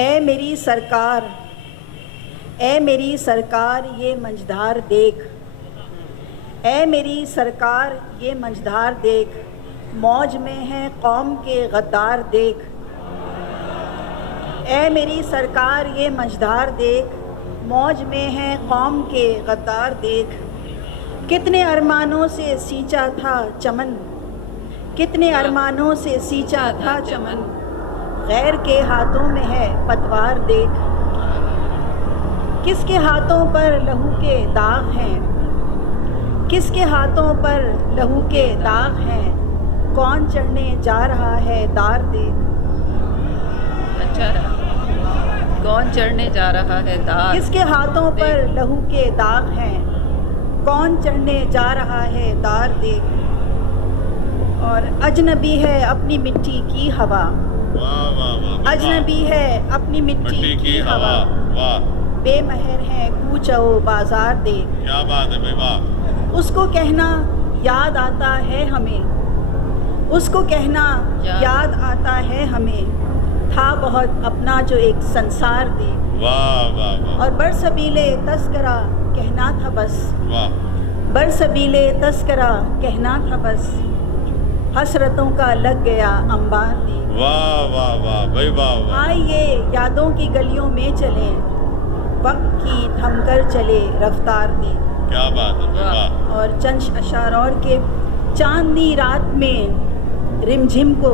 ए मेरी सरकार, ए मेरी सरकार ये मंझधार देख, ए मेरी सरकार ये मंझधार देख, मौज में है कौम के गद्दार देख। ए मेरी सरकार ये मंझधार देख, मौज में है कौम के गद्दार देख। कितने अरमानों से सींचा था चमन, कितने अरमानों से सींचा था चमन, गैर के हाथों में है पतवार देख। किसके हाथों पर लहू के दाग हैं, किसके हाथों पर लहू के दाग हैं, कौन चढ़ने जा रहा है दार देख। अच्छा, कौन चढ़ने जा रहा है दार। किसके हाथों पर लहू के दाग हैं, कौन चढ़ने जा रहा है दार देख। और अजनबी है अपनी मिट्टी की हवा, अजनबी है अपनी मिट्टी की हवा, बेमहर है कूच ओ बाजार देख। क्या बात है भाई, वाह। उसको कहना याद आता है हमें, उसको कहना याद आता है हमें, था बहुत अपना जो एक संसार दे। वाह वाह वाह। और बरसबीले तस्करा कहना था बस, वाह। बरसबीले तस्करा कहना था बस, हसरतों का लग गया अंबार दे। वाह वाह वाह भाई, वाह वाह। आइए यादों की गलियों में चलें, वक्त की थमकर चले रफ्तार दे। क्या बात है भाई, वाह। और चंद अशार और के, चांदनी रात में रिमझिम को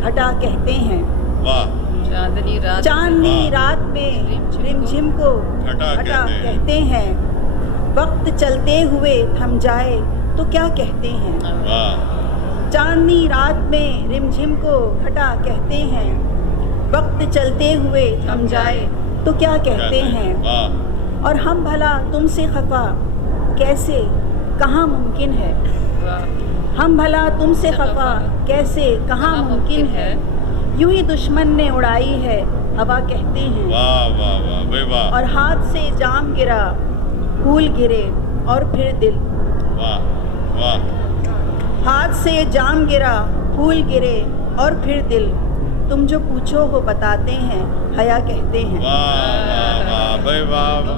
घटा कहते हैं, वाह। चांदनी रात, चांदनी रात में रिमझिम को घटा घटा कहते हैं। वक्त चलते हुए थम जाए तो क्या कहते हैं, वाह। चांदनी रात में रिमझिम को घटा कहते हैं, वक्त चलते हुए थम जाए तो क्या कहते हैं। वाह। और हम भला तुमसे खफा कैसे कहाँ मुमकिन है, हम भला तुमसे खफा कैसे कहाँ मुमकिन है, यूं ही दुश्मन ने उड़ाई है हवा कहते हैं। वाह वाह वाह भाई, वाह। और हाथ से जाम गिरा फूल गिरे और फिर दिल, वाह वाह। हाथ से जाम गिरा फूल गिरे और फिर दिल, तुम जो पूछो वो बताते हैं हया कहते हैं। वाह वाह वाह भाई, वाह।